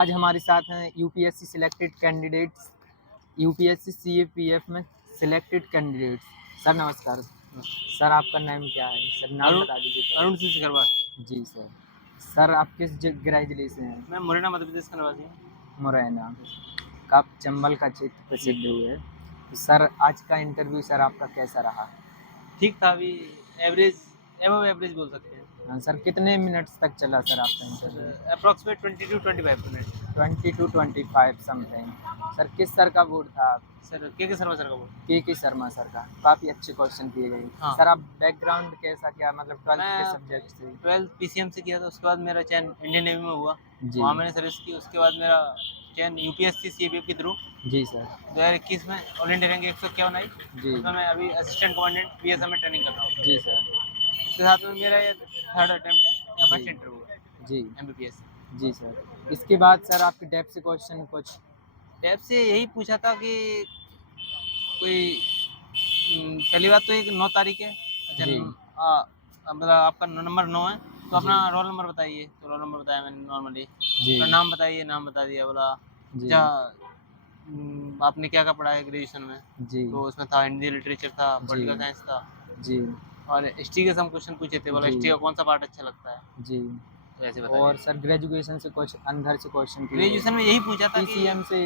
आज हमारे साथ हैं UPSC selected candidates, UPSC CAPF में सिलेक्टेड कैंडिडेट्स। सर नमस्कार। सर आपका नाम क्या है? सर नाम बता दीजिए। अरुण सिंह सिकरवार। जी सर। सर आप किस जगह जिले से हैं? मैं मुरैना मध्य प्रदेश का निवासी हूँ। मुरैना का। आप चंबल का क्षेत्र प्रसिद्ध हुए। तो सर आज का इंटरव्यू सर आपका कैसा रहा? ठीक था, अभी एवरेज एबव एवरेज बोल सकते हैं। हाँ, सर कितने मिनट्स तक चला सर आपका interview? Approximate 20 to 25 minute. 20 to 25 something. Sir किस सर का बोर्ड था? सर के शर्मा सर का बोल। के शर्मा सर का। काफ़ी अच्छे क्वेश्चन किए गए। हाँ। सर आप बैकग्राउंड कैसा क्या, मतलब 12th के मैं सब्जेक्ट से? 12th पीसीएम से किया था, उसके बाद मेरा चयन इंडियन नेवी में हुआ। जी। वहाँ मैंने सर्विस की। उसके बाद मेरा चयन यूपीएससी सीएपीएफ के थ्रू जी सर। 2021 में ऑल इंडिया रैंक 151 आई। जी। उसमें मैं अभी असिस्टेंट कमांडेंट बीएसएफ में ट्रेनिंग कर रहा हूँ। जी सर। उसके साथ में मेरा ये 3rd अटेम्प्ट है या फर्स्ट जी। इंटरव्यू है जी। एमबीबीएस। जी सर। इसके बाद सर आपके डेप्थ से क्वेश्चन कुछ? टैब से यही पूछा था कि कोई पहली बात तो एक 9 तारीख है। अच्छा जी। मतलब आपका नंबर 9 है, तो अपना जी। रोल नंबर बताइए। तो रोल नंबर बताया मैंने नॉर्मली। जी। अपना नाम बताइए, नाम बता दिया। बोला जी। अच्छा आपने क्या क्या पढ़ा है ग्रेजुएशन में? जी। तो उसमें था हिंदी लिटरेचर था, जी। पॉलिटिकल साइंस था जी। और हिस्ट्री के सम क्वेश्चन पूछे थे। बोला जी। हिस्ट्री का कौन सा पार्ट अच्छा लगता है, जी। तो ऐसे और बताइए। सर ग्रेजुएशन से कुछ अंदर से क्वेश्चन किए? ग्रेजुएशन में यही पूछा था कि पीसीएम से?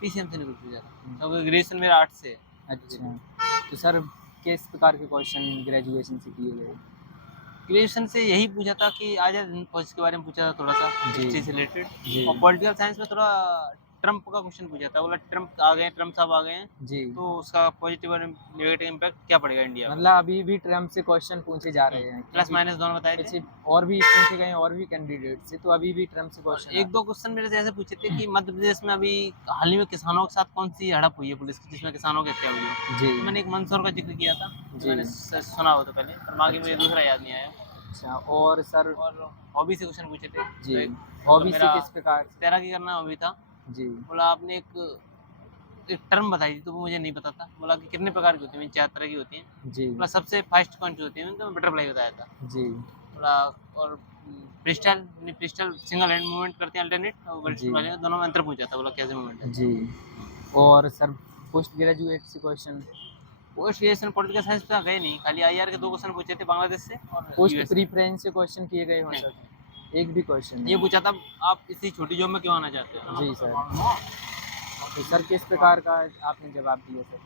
पीसीएम से नहीं कुछ पूछा था, क्योंकि ग्रेजुएशन मेरा आर्ट्स से है। अच्छा। तो सर किस प्रकार के क्वेश्चन ग्रेजुएशन से किए गए? ग्रेजुएशन से यही पूछा था कि आज़ाद हिंद फौज के बारे में पूछा था थोड़ा सा, जी। हिस्ट्री से रिलेटेड। जी। और पॉलिटिकल साइंस में थोड़ा ट्रम्प का क्वेश्चन पूछा था। बोला ट्रम्प आ गए हैं, ट्रम्प साहब आ गए हैं, जी। तो उसका पॉजिटिव और नेगेटिव इम्पैक्ट क्या पड़ेगा इंडिया में। मतलब अभी भी ट्रम्प से क्वेश्चन पूछे जा रहे हैं प्लस क्योंकि माइनस दोनों बताए थे। पीछे और भी पूछे गए और भी कैंडिडेट से, तो अभी भी ट्रम्प से और क्वेश्चन एक दो क्वेश्चन मेरे से ऐसे पूछे थे कि मध्य प्रदेश में अभी हाल ही में किसानों के साथ कौन सी हड़प हुई है पुलिस की, जिसमें किसानों की हत्या हुई है। जी। तो मैंने एक मंदसौर का जिक्र किया था, जो जी। मैंने सुना हो तो पहले, पर बाकी मुझे अच्छा। दूसरा याद नहीं आया। अच्छा। और सर? और हॉबी से क्वेश्चन पूछे थे। जी। तो एक हॉबी से मेरा किस प्रकार? तैराकी करना हॉबी था। जी। बोला आपने एक टर्म बताई थी, तो वो मुझे नहीं पता था। बोला कि कितने प्रकार की होती हैं? 4 तरह की होती हैं। जी। बोला सबसे फास्ट कौन सी होती है? तो बटरफ्लाई बताया था। जी। बोला और पिस्टल सिंगल हैंड मूवमेंट करते हैं अल्टरनेट, और जी। वर्टिकल दोनों में अंतर पूछा था। बोला कैसे मूवमेंट है। जी। और सर पोस्ट ग्रेजुएट से question? Post graduation political science पे गए नहीं, खाली आईआर के 2 क्वेश्चन पूछे थे बांग्लादेश से और पोस्ट यूएस से। प्रीफरेंस से क्वेश्चन किए गए हों नहीं, सर? एक भी क्वेश्चन ये नहीं? पूछा था आप इसी छोटी जॉब में क्यों आना चाहते हो। जी सर। तो सर किस प्रकार का आपने जवाब दिया सर?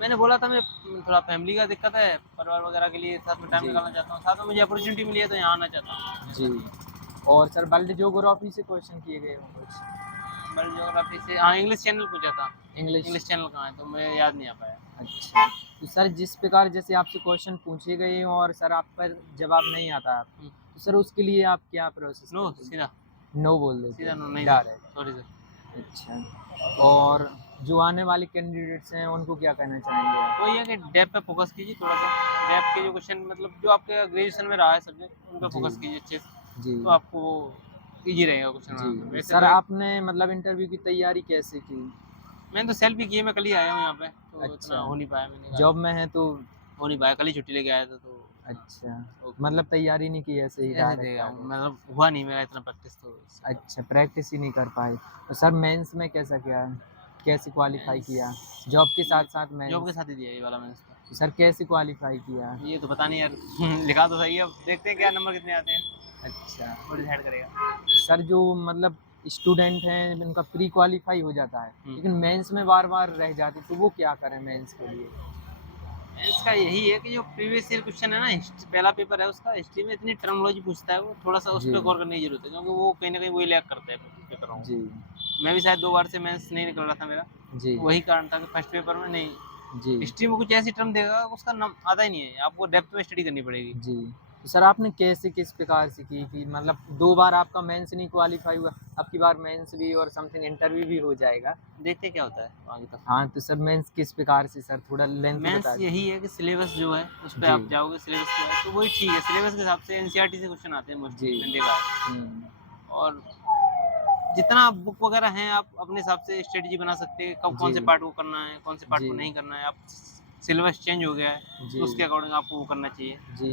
मैंने बोला था मैं थोड़ा फैमिली का दिक्कत है, परिवार वगैरह के लिए साथ में टाइम जी। निकालना चाहता हूँ, साथ में मुझे अपॉर्चुनिटी मिली है तो यहाँ आना चाहता हूँ। जी। और सर वर्ल्ड ज्योग्राफी से क्वेश्चन किए गए हों कुछ? वर्ल्ड ज्योग्राफी से हाँ, इंग्लिश चैनल पूछा था। इंग्लिश? इंग्लिश चैनल कहाँ है, तो मैं याद नहीं आ पाया। अच्छा। तो सर जिस प्रकार जैसे आपसे क्वेश्चन पूछे गए हों और सर आप पर जवाब नहीं आता है, तो सर उसके लिए आप क्या प्रोसेस नो, करते हैं? सीधा नो बोल देते सीधा नो, हैं नहीं सर, डायरेक्ट? Sorry sir. अच्छा। और जो आने वाले कैंडिडेट्स हैं उनको क्या कहना चाहेंगे आप? वही है कि डेप पे फोकस कीजिए थोड़ा सा। डेप के जो क्वेश्चन मतलब जो आपके ग्रेजुएशन में रहा है सब्जेक्ट, उन पे जी। फोकस कीजिए अच्छे से, जी। तो आपको ईजी रहेगा क्वेश्चन बनाना। जी। वैसे सर तो एक आपने मतलब इंटरव्यू की तैयारी कैसे की? मैंने तो सेल्फ ही की है, मैं कल ही आया हूँ यहाँ पे, तो इतना अच्छा। हो नहीं पाया। मैंने जॉब कहा में है तो? हो नहीं पाया, कल ही छुट्टी लेके आया था, तो इतना अच्छा। तो मतलब तैयारी नहीं की, ऐसे ही ऐसे डायरेक्ट देगा आ हूँ, गए? मतलब हुआ नहीं मेरा इतना प्रैक्टिस, तो अच्छा, प्रैक्टिस ही नहीं कर पाए। तो सर मेंस में कैसा क्या? कैसे क्वालीफाई किया? जॉब के ये साथ-साथ जॉब के मेंस? साथ ही दिया ये वाला मैंने इसका। तो सर कैसे क्वालीफाई किया? ये तो पता नहीं यार लिखा तो सही है, अब देखते हैं क्या नंबर कितने आते हैं, अच्छा। वो डिसाइड करेगा। सर जो मतलब स्टूडेंट हैं उनका प्री क्वालीफाई हो जाता है, लेकिन हम्म। मेंस में बार-बार रह जाते, तो वो क्या करें मेंस के लिए? इसका यही है कि जो प्रीवियस ईयर क्वेश्चन है ना, पहला पेपर है उसका, हिस्ट्री में इतनी टर्मिनोलॉजी पूछता है वो, थोड़ा सा उस जी। पर गौर करने की जरूरत है, क्योंकि वो कहीं ना कहीं वही लैग करता है पेपरों जी। को। मैं भी शायद 2 बार से मेंस नहीं निकल रहा था मेरा, जी। तो वही कारण था कि फर्स्ट पेपर में नहीं। जी। हिस्ट्री में कुछ ऐसी टर्म देगा उसका नाम आता ही नहीं है, आपको डेप्थ में स्टडी करनी पड़ेगी। जी। तो सर आपने कैसे किस प्रकार से की कि मतलब 2 बार आपका मेंस नहीं क्वालीफाई हुआ, अब की बार मेंस भी और समथिंग इंटरव्यू भी हो जाएगा। देखते हैं क्या होता है आगे तक। हाँ, तो सर मेंस किस प्रकार से सर थोड़ा लेंथ मेंस बता यही दीजिए। है कि सिलेबस जो है उस पर जी। आप जाओगे, सिलेबस के बाद तो वही ठीक है। सिलेबस के हिसाब से एनसीईआरटी से क्वेश्चन आते हैं मोस्टली, जी। मैंने देखा है। हुँ। और जितना बुक वगैरह हैं आप अपने हिसाब से स्ट्रेटजी बना सकते हैं, कब जी। कौन से पार्ट को करना है, कौन से पार्ट जी। को नहीं करना है। आप सिलेबस चेंज हो गया है जी तो उसके अकॉर्डिंग आपको वो करना चाहिए। जी।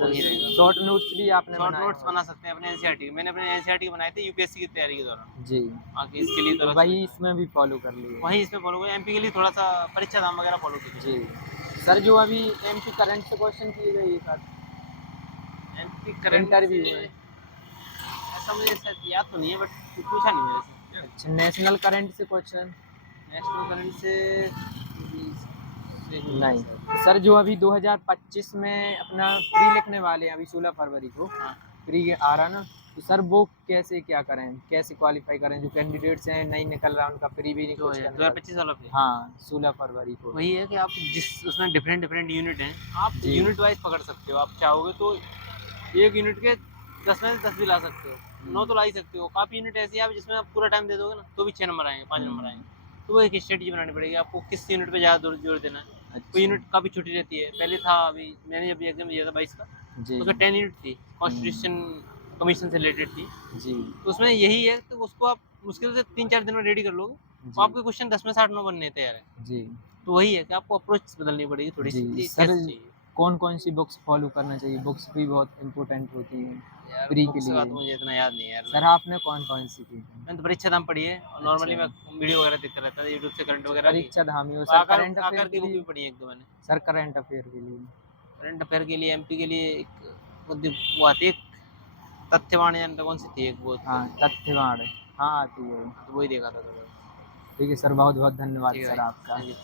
वही रहेगा। शॉर्ट नोट्स भी आपने शॉर्ट बनाए नोट्स होंगे। बना सकते हैं अपने एनसीईआरटी के। मैंने अपने एनसीईआरटी के बनाए थे यूपीएससी की तैयारी के दौरान। जी, बाकी इसके लिए तो थोड़ा वही इसमें भी फॉलो कर लिए। वही इसमें फॉलो किया। एमपी के लिए थोड़ा सा परीक्षा धाम वगैरह फॉलो किए थे। जी सर, जो अभी एमपी करंट से क्वेश्चन किए गए ये सर एमपी करंट इंटरव्यू से में। ऐसा मुझे शायद याद तो नहीं है, बट पूछा नहीं मेरे से। अच्छा, नेशनल करंट से क्वेश्चन नेशनल करंट से नहीं। सर जो अभी 2025 में अपना प्री लिखने वाले हैं, अभी 16 फरवरी को हाँ। प्री आ रहा ना, तो सर वो कैसे क्या करें, कैसे क्वालिफाई करें, जो कैंडिडेट्स हैं नहीं निकल रहा उनका प्री भी नहीं जो कुछ है करने 2025 वाला पे हाँ 16 फरवरी को। वही है कि आप जिस उसमें डिफरेंट डिफरेंट यूनिट हैं, आप जी। यूनिट वाइज पकड़ सकते हो। आप चाहोगे तो एक यूनिट के 10 में से 10 भी ला सकते हो, 9 तो ला ही सकते हो। काफ़ी यूनिट ऐसी है आप जिसमें आप पूरा टाइम दे दोगे ना तो भी 6 नंबर आएंगे, 5 नंबर आएंगे। तो वो एक स्ट्रेटजी बनानी पड़ेगी आपको, किस यूनिट पे ज़्यादा जोर देना है। अच्छा। कोई यूनिट काफ़ी छोटी रहती है। पहले था, अभी मैंने जब एग्जाम दिया था 22 का, जी उसमें 10 यूनिट थी, कॉन्स्टिट्यूशन कमीशन से रिलेटेड थी। जी तो उसमें यही है, तो उसको आप मुश्किल से 3-4 दिन में रेडी कर लोगे तो जी आपके क्वेश्चन 10 में 60 9 बनने तैयार है। जी तो वही है कि आपको अप्रोच बदलनी पड़ेगी थोड़ी सी जी। कि सर कैसे चाहिए। कौन कौन सी बुक्स फॉलो करना चाहिए, बुक्स भी बहुत इम्पोर्टेंट होती हैं यार प्री के बुक्स का लिए। तो मुझे इतना याद नहीं है यार। सर आपने कौन कौन सी की थी? मैंने तो परीक्षा धाम पढ़ी है और नॉर्मली मैं अच्छा। वीडियो वगैरह देखता रहता था यूट्यूब से करंट वगैरह की। परीक्षा धामी हो सर, आकर करंट अफेयर आकर के की बुक लिए। भी पढ़ी है एक दो मैंने। सर करंट अफेयर के लिए। करंट अफेयर के लिए एमपी के लिए एक वो आती है, तथ्यवाणी जानता कौन सी थी एक वो हाँ तथ्यवाण, हाँ आती है। तो वही देखा था। तो ठीक है सर, बहुत बहुत धन्यवाद ठीक है सर भाई, आपका। Thank you.